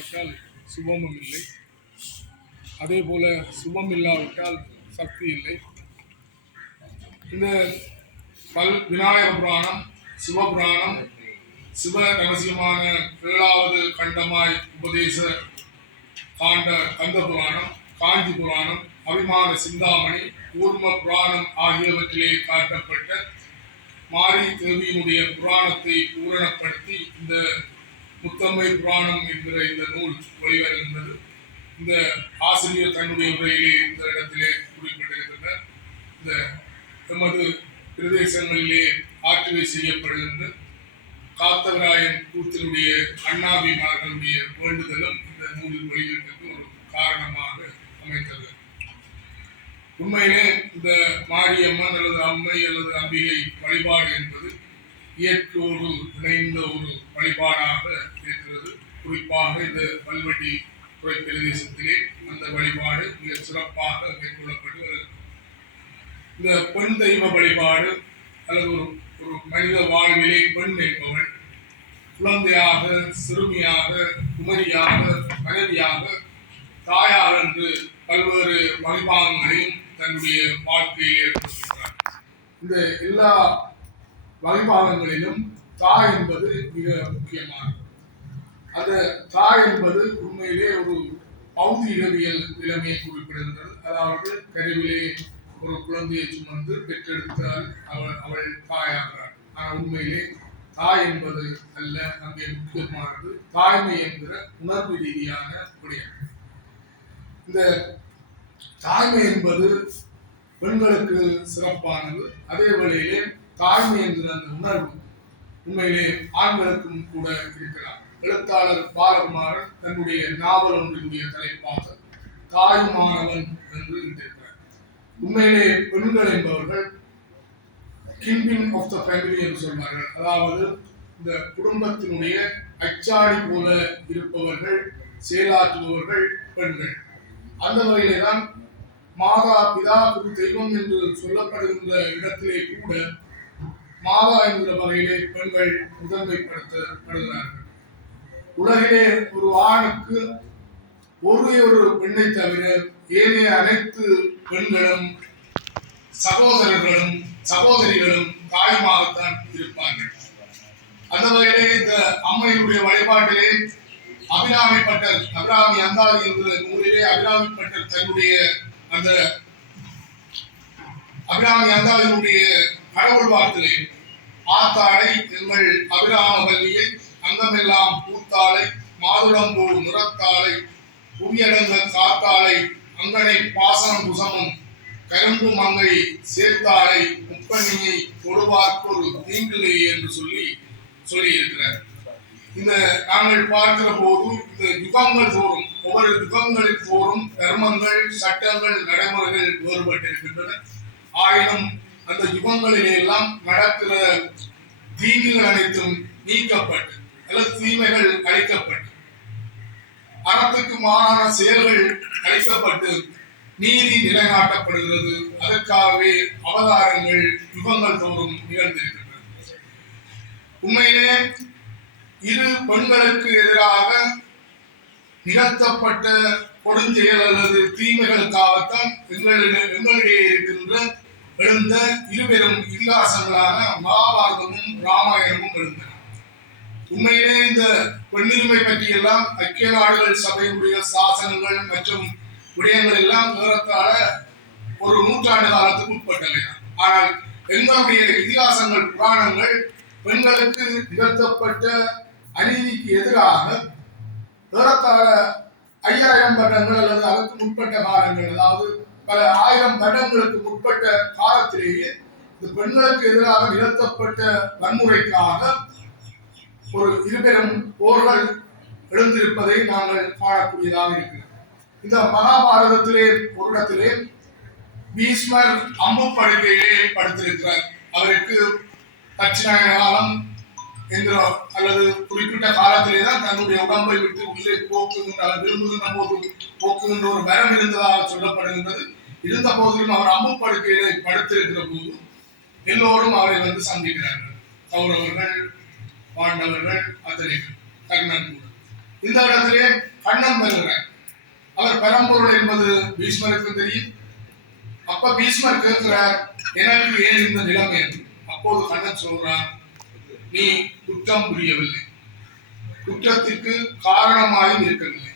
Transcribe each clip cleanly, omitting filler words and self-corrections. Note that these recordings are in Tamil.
இல்லாவிட்டால் சுபமும் இல்லை. அதே போல சுபம் இல்லாவிட்டால் சக்தி இல்லை. இந்த விநாயக புராணம், சிவபுராணம், சிவ ரகசியமான 7வது கண்டமாய் உபதேச காண்ட கந்த புராணம், காஞ்சி புராணம், அபிமான சிந்தாமணி, கூர்ம புராணம் ஆகியவற்றிலே காட்டப்பட்ட மாரி தேவியினுடைய புராணத்தை பூரணப்படுத்தி இந்த முத்தம்மை புராணம் என்கிற இந்த நூல் வெளிவருகின்றது. இந்த ஆசிரியர் தன்னுடைய உரையிலே இந்த இடத்திலே குறிப்பிட்டிருக்கின்றனர். இந்த எமது பிரதேசங்களிலே ஆற்றுகை செய்யப்படுகின்ற காத்தவராயன் கூத்தினுடைய அண்ணாவிமார்களுடைய வேண்டுதலும் இந்த நூல் வெளியீட்டுக்கு ஒரு காரணமாக அமைந்தது. உண்மையிலே இந்த மாரியம்மன் அல்லது அம்மை அல்லது அம்பிகை வழிபாடு என்பது இயற்கையோடு இணைந்த ஒரு வழிபாடாக இருக்கிறது. குறிப்பாக இந்த வல்வெட்டி துறை பிரதேசத்திலே அந்த வழிபாடு மிக சிறப்பாக மேற்கொள்ளப்பட்டு வருகிறது. இந்த பெண் தெய்வ வழிபாடு அல்லது ஒரு மனித வாழ்விலே பெண் என்பவள் குழந்தையாக, சிறுமியாக, குமரியாக, மனைவியாக, தாயாக என்று பல்வேறு வழிபாகங்களையும் தன்னுடைய வாழ்க்கையில் ஏற்படுத்துகிறார். இந்த எல்லா வழிபாகங்களிலும் தாய் என்பது மிக முக்கியமானது. அந்த தாய் என்பது உண்மையிலே ஒரு பௌதிகவியல் நிலைமையை குறிப்பிடுகின்றது. அதாவது கருவிலே ஒரு குழந்தையை சுமந்து பெற்றெடுத்தால் அவள் தாயாகிறாள். ஆனால் உண்மையிலே தாய் என்பது அல்ல அங்கே முக்கியமானது. தாய்மை என்கிற உணர்வு ரீதியான விடயம். இந்த தாய்மை என்பது பெண்களுக்கு சிறப்பானது. அதே வேளையிலே தாய்மை என்கிற அந்த உணர்வு உண்மையிலே ஆண்களுக்கும் கூட இருக்கலாம். எழுத்தாளர் பாலகுமாரன் தன்னுடைய நாவல் ஒன்றினுடைய தலைப்பாக தாயுமானவன் என்று இருக்கிறார். உண்மையிலே பெண்கள் என்பவர்கள் கிங்பின் ஆஃப் த ஃபேமிலி என்று சொல்வார்கள். அதாவது இந்த குடும்பத்தினுடைய அச்சாடி போல இருப்பவர்கள், செயலாற்றுபவர்கள் பெண்கள். அந்த வகையிலே தான் மாதா, பிதா, குரு, தெய்வம் என்று சொல்லப்படுகின்ற இடத்திலே கூட மாதா என்கிற வகையிலே பெண்கள் முதன்மைப்படுத்தப்படுகிறார்கள். உலகிலே ஒரு ஆணுக்கு ஒரு பெண்ணை தவிர ஏனைய அனைத்து பெண்களும் சகோதரர்களும் சகோதரிகளும் தாயுமாகத்தான் இருப்பார்கள். அந்த வகையிலே இந்த அம்மையினுடைய வழிபாட்டிலே அபிராமி அந்தாதி என்கிற நூலிலே அபிராமி பட்டர் தன்னுடைய அந்த அபிராமி அந்தாதியினுடைய கடவுள் வார்த்தையிலே ஆத்தாளை எங்கள் அபிராம வல்லியை அங்கமெல்லாம் பூத்தாளை மாதுளம்பூ நிறத்தாளை புவியடங்க காத்தாளை அங்கனை பாசனம் குசமும் கரும்பு மங்கை சேர்த்தாளை முப்பணியை கொடுவார்க்கொரு தீங்கிலே என்று சொல்லி இருக்கிறார். இந்த நாங்கள் பார்க்கிற போது இந்த யுகங்கள் தோறும் ஒவ்வொரு யுகங்களில் தோறும் தர்மங்கள், சட்டங்கள், நடைமுறைகள் வேறுபட்டிருக்கின்றன. ஆயினும் அந்த யுகங்களிலே எல்லாம் நடக்கிற தீங்குகள் அனைத்தும் நீக்கப்பட்டு அல்லது தீமைகள் அழிக்கப்பட்டு அறத்துக்கு மாறான செயல்கள் அழிக்கப்பட்டு நீதி நிலைநாட்டப்படுகிறது. அதற்காகவே அவதாரங்கள் யுகங்கள் தோறும் நிகழ்ந்திருக்கின்றன. உண்மையிலே இரு பெண்களுக்கு எதிராக நிகழ்த்தப்பட்ட கொடுஞ்செயல் அல்லது தீமைகளுக்காகத்தான் எங்களிடையே இருக்கின்ற எழுந்த இருபெரும் இதிகாசங்களான மகாபாரதமும் ராமாயணமும் எழுந்தன. உண்மையிலே இந்த பெண்ணுரிமை பற்றியெல்லாம் ஐக்கிய நாடுகள் சபையுடைய சாசனங்கள் மற்றும் விடயங்கள் எல்லாம் ஏறத்தாழ ஒரு நூற்றாண்டு காலத்துக்கு உட்பட்டவை. ஆனால் எங்களுடைய இதிகாசங்கள், புராணங்கள் பெண்களுக்கு நிகழ்த்தப்பட்ட அநீதிக்கு எதிராக ஏறத்தாழ 5000 வருடங்கள் அல்லது அதற்கு முற்பட்ட காலங்கள், அதாவது பல 1000 வருடங்களுக்கு முற்பட்ட காலத்திலேயே இந்த பெண்களுக்கு எதிராக நிகழ்த்தப்பட்ட வன்முறைக்காக ஒரு இருபெரும் போர்கள் எழுந்திருப்பதை நாங்கள் காணக்கூடியதாக இருக்கிறது. இந்த மகாபாரதத்திலே ஒரு இடத்திலே பீஷ்மர் அம்பு படுக்கையிலே படுத்திருக்கிறார். அவருக்கு தட்சிணாயன காலம் என்கிற அல்லது குறிப்பிட்ட காலத்திலே தான் தன்னுடைய உடம்பை விட்டு உள்ளே போக்குகின்ற விரும்புகின்ற போது போக்குகின்ற ஒரு வரம் இருந்ததாக சொல்லப்படுகின்றது. இருந்த போதிலும் அவர் அம்பு படுக்கையிலே படுத்திருக்கிற போது எல்லோரும் அவரை வந்து சந்திக்கிறார்கள். கௌரவர்கள், பாண்டவர்கள், அத்தனை கர்ணன் கூட. இந்த இடத்திலே கண்ணன் வருகிறார். அவர் பரம்பொருள் என்பது பீஷ்மருக்கு தெரியும். அப்ப பீஷ்மர் கேட்கிறார், எனக்கு ஏன் இந்த நிலைமை என்று. அப்போது கண்ணன் சொல்றார், நீ குற்றம் புரியவில்லை, குற்றத்திற்கு காரணமாயும் இருக்கவில்லை,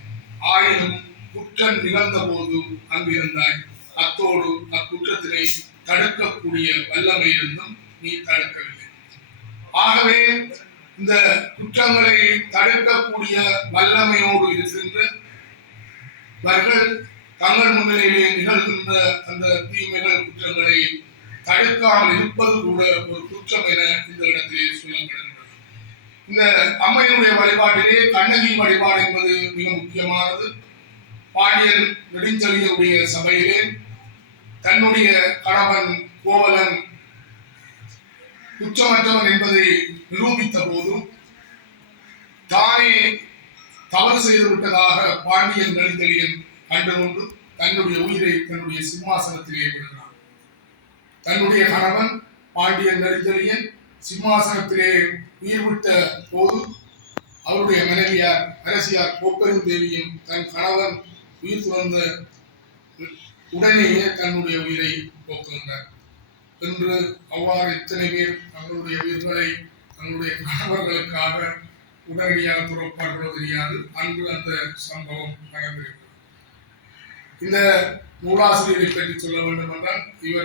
ஆயினும் குற்றம் நிகழ்ந்த போது அங்கிருந்தாய், அத்தோடு அக்குற்றத்தினை தடுக்கக்கூடிய வல்லமை இருந்தும் நீ தடுக்கவில்லை. ஆகவே இந்த குற்றங்களை தடுக்கக்கூடிய வல்லமையோடு இருக்கின்றவர்கள் தங்கள் முன்னிலையிலே நிகழ்கின்ற அந்த தீமைகள் குற்றங்களை தடுக்காமல் இருப்பது கூட ஒரு குற்றம் என இந்த இடத்திலே சொல்லப்படுகிறது. இந்த அம்மையினுடைய வழிபாட்டிலே கண்ணகி வழிபாடு என்பது மிக முக்கியமானது. பாண்டியன் நெடுஞ்செழியனுடைய சபையிலே தன்னுடைய கணவன் கோவலன் குற்றமற்றவன் என்பதை நிரூபித்த போதும் தானே தவறு செய்து விட்டதாக பாண்டியன் நெடுஞ்செழியன் கண்டுகொண்டு தன்னுடைய உயிரை தன்னுடைய சிம்மாசனத்திலே விடுகிறான். தன்னுடைய கணவன் பாண்டியன் நெடுஞ்செழியன் சிம்மாசனத்திலே உயிர் விட்ட போது அவருடைய மனைவியார் அரசியார் கோப்பெருந்தேவியும் தன் கணவன் உயிர் துறந்த உடனேயே தன்னுடைய உயிரை போக்குகின்றார். என்று அவ்வாறு எத்தனை பேர் தங்களுடைய உயிர்களை தன்னுடைய கணவர்களுக்காக உடனடியாக துறப்பார்களோ தெரியாது. அன்று அந்த சம்பவம் நடந்திருக்கிறது. இந்த நூலாசிரியரை பற்றி சொல்ல வேண்டும் என்றால், இவர்